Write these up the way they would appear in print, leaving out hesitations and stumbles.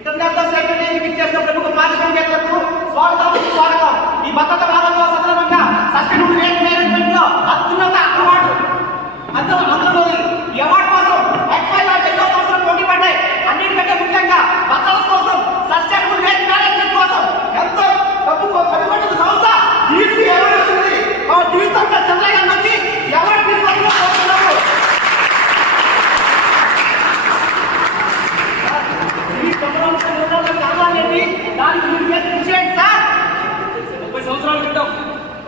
International సెక్రటరీకి ఇచ్చేసిన ప్రముఖ పారిశ్రామికవేత్తలకు స్వాగతం. ఈ భద్రత వారంలో సందర్భంగా సస్టైనబుల్ వేస్ట్ మేనేజ్మెంట్ లో అత్యున్నత అవార్డు అందులో ఈ అవార్డు కోసం XYZ ఎన్నో సంవత్సరాలు పోటీ పడ్డాయి. అన్నిటికంటే ముఖ్యంగా భద్రత కోసం సస్టైనబుల్ వేస్ట్ మేనేజ్మెంట్ కోసం ఎంతో డబ్బు ఖర్చు సంస్థ చంద్రయ్య గారి నుంచి అవార్డు తీసుకుంటున్నారు.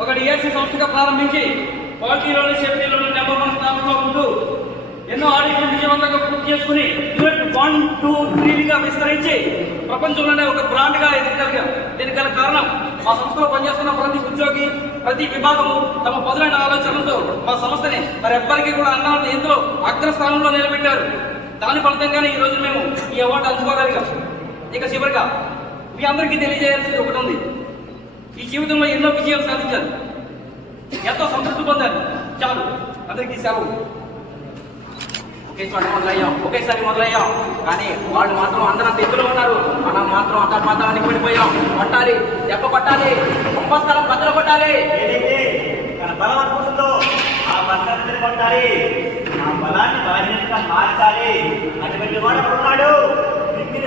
ఒక డిఎస్సి సంస్థగా ప్రారంభించి క్వాలిటీలోని సేఫ్టీలోని నెంబర్ 1 స్థానంలో ఉంటూ ఎన్నో ఆడిట్లు విజయవంతంగా పూర్తి చేసుకుని యూనిట్ 1, 2, 3గా విస్తరించి ప్రపంచంలోనే ఒక బ్రాండ్గా ఎదగలిగారు. దీనికి గల కారణం మా సంస్థలో పనిచేస్తున్న ప్రతి ఉద్యోగి, ప్రతి విభాగము తమ పదులైన ఆలోచనలతో మా సంస్థని ఎవ్వరికీ కూడా అన్నాన్ని ఇందులో అగ్రస్థానంలో నిలబెట్టారు. దాని ఫలితంగానే ఈ రోజు మేము ఈ అవార్డు అందుకోగలిగాం. ఇక చివరిగా మీ అందరికీ తెలియజేయాల్సింది ఒకటి ఉంది. ఈ జీవితంలో ఎన్నో విజయాలు సాధించారు, ఎంతో సంతృప్తి పొందారు. చాలు, అందరికీ సెలవు. ఒకేసారి మొదలయ్యాం కానీ వాళ్ళు మాత్రం అందరం తెచ్చులో ఉన్నారు. మనం మాత్రం అంతర్మాత్రానికి పడిపోయాం. కొట్టాలి, దెబ్బ కొట్టాలి, స్థలం బద్దలు కొట్టాలి. బలం అనుకుంటుందో ఆ బద్దలు కొట్టాలి, ఆ బలాన్ని బలహీనంగా మార్చాలి. అటువంటి వాడు ఉన్నాడు.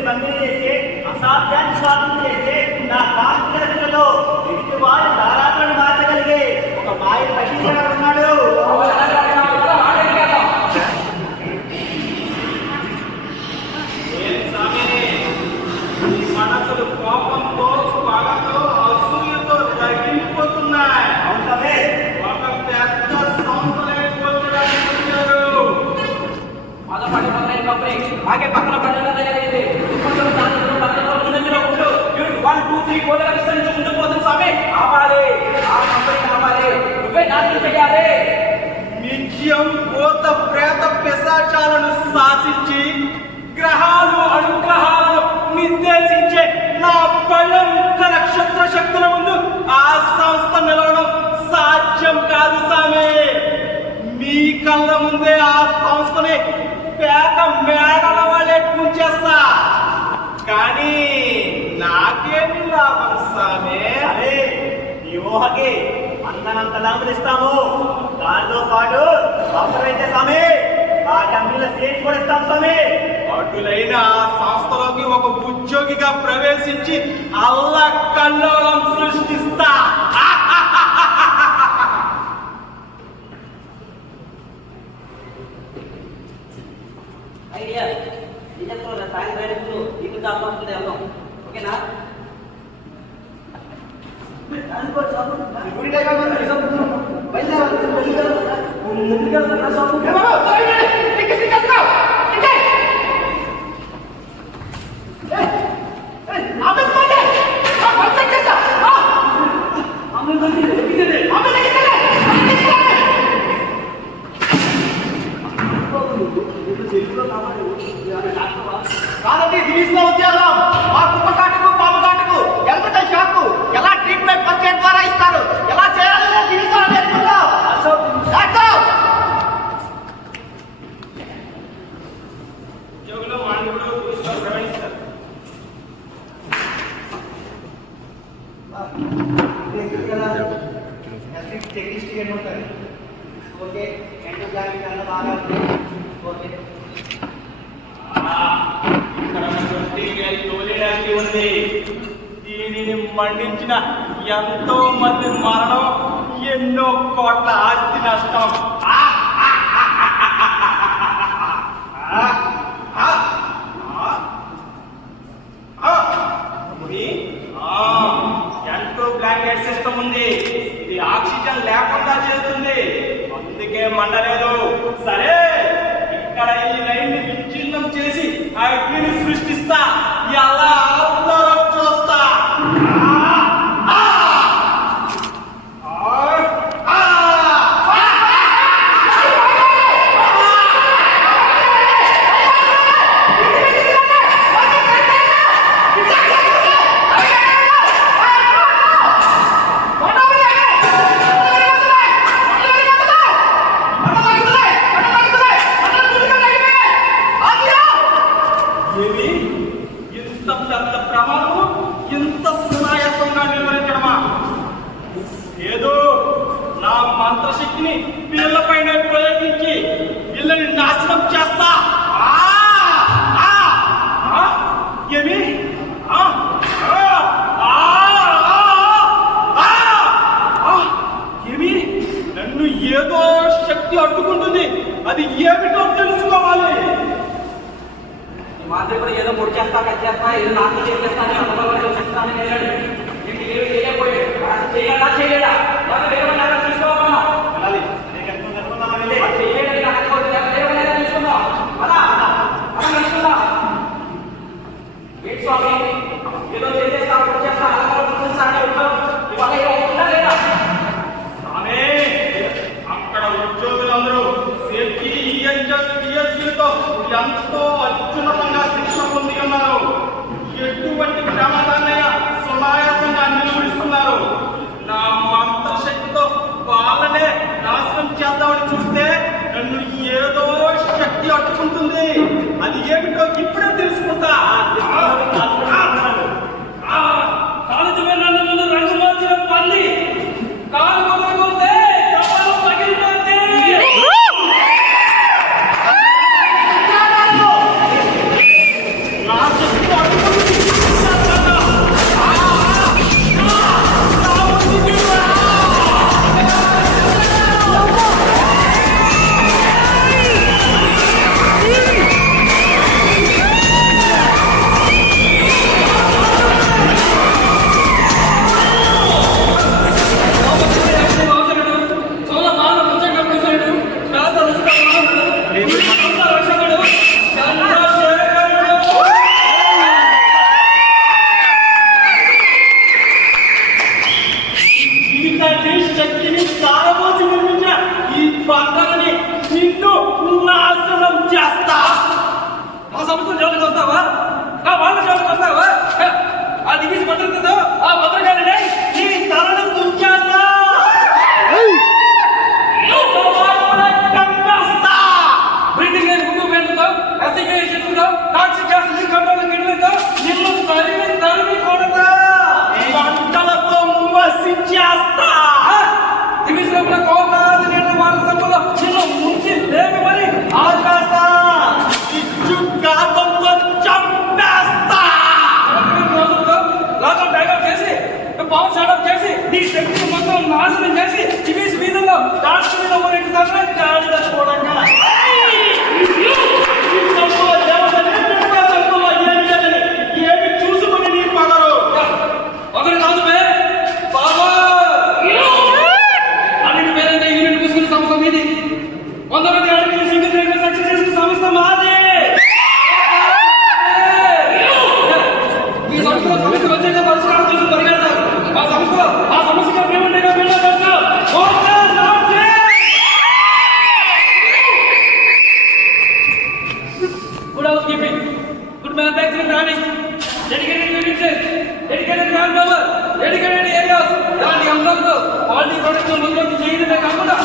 పంపిణీ చేసి అసాధ్యాన్ని సాధన చేసి నా కాన్ఫిడెన్స్లో ఎదుటి వారి దారాలను మార్చగలిగే ఒక మాయ పట్టించాడు ఉన్నాడు. మనసులు కోపంతో, పగతో, అసూయతో రగిలిపోతున్నాయి. అవునవే ఒక పెద్ద సంస్థలే కూర్చోడానికి వచ్చారు. మొదటి మొదలైన కంపెనీ మాకే పక్కన పడేలా తయారైంది. 1, 2, 3 కోట్ల విస్తరించి ముందుకు పోతుంది. స్వామి ఆపాలి, ఆ కంపెనీ ఆపాలి, నువ్వే నాశనం చేయాలి. నిత్యం భూత ప్రేత పిశాచాలను శాసించి గ్రహాలు అనుగ్రహాలను నిర్దేశించే నా భయంకర నక్షత్ర శక్తుల ముందు ఆ సంస్థ నిలవడం సాధ్యం కాదు స్వామి. మీ కళ్ళ ముందే ఆ సంస్థని పేక మేడల వాళ్ళే కూర్చేస్తా. కానీ నాకేమి లాభం స్వామి? అదే నీ ఊహకి అందనంత లాభం ఇస్తాము. దానితో పాటు అవసరమైతే స్వామి ఆ కంపెనీలో సీట్స్ కూడా ఇస్తాం స్వామి. అటులైన సంస్థలోకి ఒక ఉద్యోగిగా ప్రవేశించి అల్ల కల్లోలం సృష్టిస్తా. ఐడియా నిజంతో సాయంత్రం నీకు కాపాడుతుంది వెళ్దాం. ఓకేనా? కాదండి, దిలీస్లో ఉద్యోగం ఆ కుప్ప కాటుకు, పాము కాటుకు ఎంత షాకు ఎలా ట్రీట్మెంట్ ఫస్ట్ ఎయిడ్ ద్వారా ఇస్తారు, ఎలా చేయాలో దిలీస్లో నేర్చుకుంటాం. ఉద్యోగులు మానవుడు ప్రవేశిస్తారు. టెక్నిషియన్ ఉంటుంది. ఓకే, ఎండు బ్లాక్ కన్నా బాగా ఓకే. ఉంది. దీనిని మండించిన ఎంతో మంది మరణం, ఎన్నో కోట్ల ఆస్తి నష్టం. ఎంతో బ్లాంకెట్ సిస్టమ్ ఉంది. ఇది ఆక్సిజన్ లేకుండా చేస్తుంది, అందుకే మండలేదు. సరే, ఇక్కడ ఈ లైన్ ని విచ్ఛిన్నం చేసి అగ్నిని సృష్టిస్తా. ఎలా ఆపుతారో చూస్తా. ఏమిటో తెలుసుకోవాలి. ఈ మాదిరి కూడా ఏదో పొడి చేస్తా కట్ చేస్తా ఏదో నాశనం చేసేస్తాను అమ్మవాళ్ళు చెప్తానని వెళ్ళాడు. ఇంటి ఏమి చేయకపోయాడు. చేయలేదా చేయలేదా లేదా వేరే తీసుకోవాలన్నా చేయలేదు కాకపోతే వేరే తీసుకుందాం అలా అలా నడుచుకుందాం. ఏంటి స్వామి ఏదో చేసేస్తా పొడి చేస్తా అలా చూస్తానే ఉంటాం. ఇవాళ ఏమవుతుందా లేదా స్వామి, అక్కడ ఉద్యోగులందరూ సేఫ్టీ ఈఎన్ఎస్ పిఎస్సీలతో ఎంతో అత్యున్నతంగా శిక్షణ పొంది ఉన్నారు. ఎటువంటి ప్రమాదాన్నైనా సునాయాసంగా నిర్వహిస్తున్నారు. నా మంత్రశక్తితో వాళ్ళనే నాశనం చేద్దామని చూస్తే నన్ను ఏదో శక్తి అట్టుకుంటుంది. అది ఏమిటో ఇప్పుడే తెలుసుకుంటా. కాలు నన్ను ముందు రంగు మార్చిన పంది కాలు మొదలుకొస్తే కపాలు పగిలిపోతే నా శక్తి అడ్డుకుంటుంది. శక్తిని సారబోసి నిర్మించిన ఈ బంగారాన్ని నిన్ను నాశనం చేస్తా. ఆ సంస్థ జోలికి వస్తావా? ఆ వాళ్ళ జోలికి వస్తావా? ఆ దిగిసి భద్రతతో ఆ భద్రకాలని నీ తలను తుంచేస్తా. బ్రీతింగ్ లేని గుండు పేరుతో ఎస్సీకే చెట్టుతో టాక్సిక్ గ్యాస్ కంట్రోల్ గిడ్లతో నిన్ను తరిమి కొడతా. పంటలతో వసించేస్తా. దివిశ్రంలో కోట్లాది లీటర్ వాటర్ సంపద నిన్ను ముంచి లేపి మరి ఆచేస్తా. ఇచ్చు కాదంతో చంపేస్తా. లాకప్ డైవర్ట్ చేసి పవర్ షాడప్ చేసి నీ శక్తిని మొత్తం నాశనం చేసి దివిస్ వీధుల్లో డాన్స్ మీద ఊరెక్కుతాను గాడిద చూడంగా. ఏమి చూసుకుని నీ పగరు ఒకరు కాదు బే బాబా అన్నిటి పేరైతే యూనిట్ తీసుకున్న సంస్థ మీది 100 మంది అడిగి సింగిల్ రేట్ సక్సెస్ చేసిన సంస్థ మాది. ఈ సంస్థలో సమస్య వచ్చాక పరిష్కారం కోసం పరిగెడతారు. ఆ సమస్యగా పేమెంట్గా వెళ్ళబడతారు. Good housekeeping, good manufacturing practice, dedicated units, dedicated manpower, dedicated areas. ఇలాంటి అంశాలతో క్వాలిటీ ప్రొడక్ట్ ముందులోకి చేయడమే కాకుండా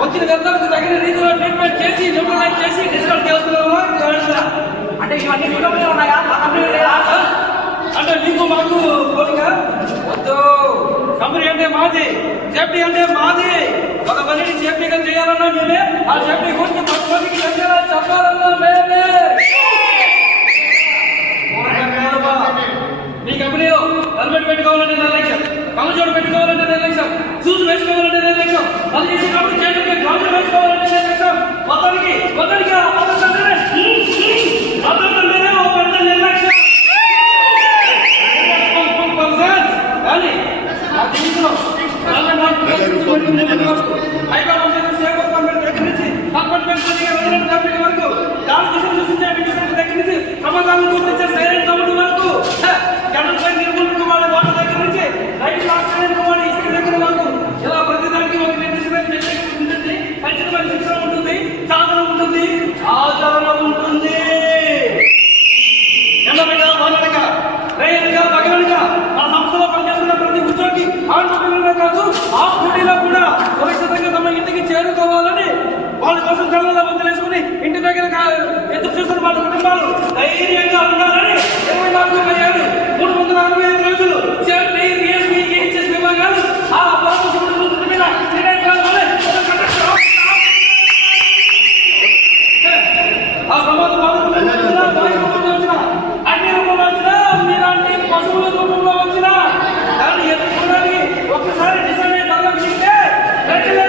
వచ్చిన వ్యర్థాలకు తగిన రీతిలో ట్రీట్మెంట్ చేసి న్యూట్రలైజ్ చేసి డిస్కౌంట్ చేస్తున్నామా అంటే ఇవన్నీ వీడియోలో ఉన్నాయా మా కంపెనీ లేదా అంటే నీకు మాకు పోలిక వద్దు. కంపెనీ అంటే మాది, సేఫ్టీ అంటే మాది. ఒక పనిని సేఫ్టీగా చేయాలన్నా మేమే, ఆ సేఫ్టీ గురించి పది మందికి దగ్గర చెప్పాలన్నా మేమే. మీ కంపెనీలో హెల్మెట్ పెట్టుకోవాలంటే 4 లక్షలు, కళ్ళజోడు పెట్టుకోవాలంటే 4 లక్షలు, షూస్ వేసుకోవాలంటే 4 లక్షలు, అది చేసేటప్పుడు చేతులకి గాజులు వేసుకోవాలంటే 4 లక్షలు. మొత్తానికి ఆ భద్రత అంటేనే ఒక పెద్ద 4 లక్షలు. కానీ ఆ దీంట్లో హైదరాబాద్ సేవా కంపెనీ దగ్గర నుంచి అపార్ట్మెంట్ కంపెనీ వరకు డాన్స్ చూసించే దగ్గర నుంచి సమాధానం చూపించే సైలెంట్ సౌండ్ వరకు జనరల్ నిర్మూలన వాళ్ళ వాళ్ళ దగ్గర నుంచి రైతు ఆక్సిడెంట్ వాళ్ళ ఇసుక దగ్గర వరకు ఇలా ప్రతిదానికి ఒక నిర్దిష్టమైన ఉంటుంది. ఖచ్చితమైన శిక్షణ ఉంటుంది, సాధన ఉంటుంది, ఆచరణ ఉంటుంది. ఎండనగా వాననగా రైతుగా పగలనగా మన సంస్థలో పనిచేస్తున్న ప్రతి ఉద్యోగి ఆంధ్రప్రదేశ్లో కాదు ఆ పోటీలో కూడా సురక్షితంగా తమ ఇంటికి చేరుకోవాలని వాళ్ళ కోసం కళ్ళలో వదిలేసుకుని ఇంటి దగ్గర ఎదురు చూస్తున్న వాళ్ళ కుటుంబాలు ధైర్యంగా ఉండాలని 24/7 365 రోజులు సేఫ్టీ బిఎస్పీ ఈహెచ్ఎస్ విభాగాలు ఆ పాపం మీద ఆ ప్రమాద అన్ని రూపంలో వచ్చినా మీలాంటి పశువుల రూపంలో వచ్చినా దాన్ని ఎదుర్కోవడానికి ఒక్కసారి డిసైడ్ అయ్యే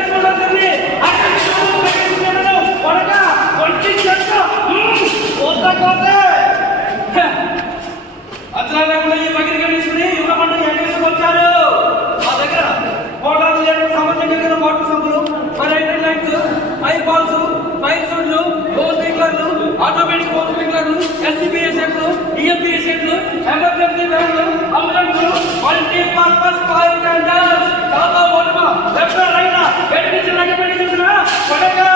ఎమర్జెన్సీ వ్యాన్లు, అంబులెన్సులు, మల్టీపర్పస్ ఫైర్ టెండర్స్, చాలా ఓటమా లెఫ్ట్ రైట్ ఎటు నుంచి రంగపెట్టి చూసినా కొడగా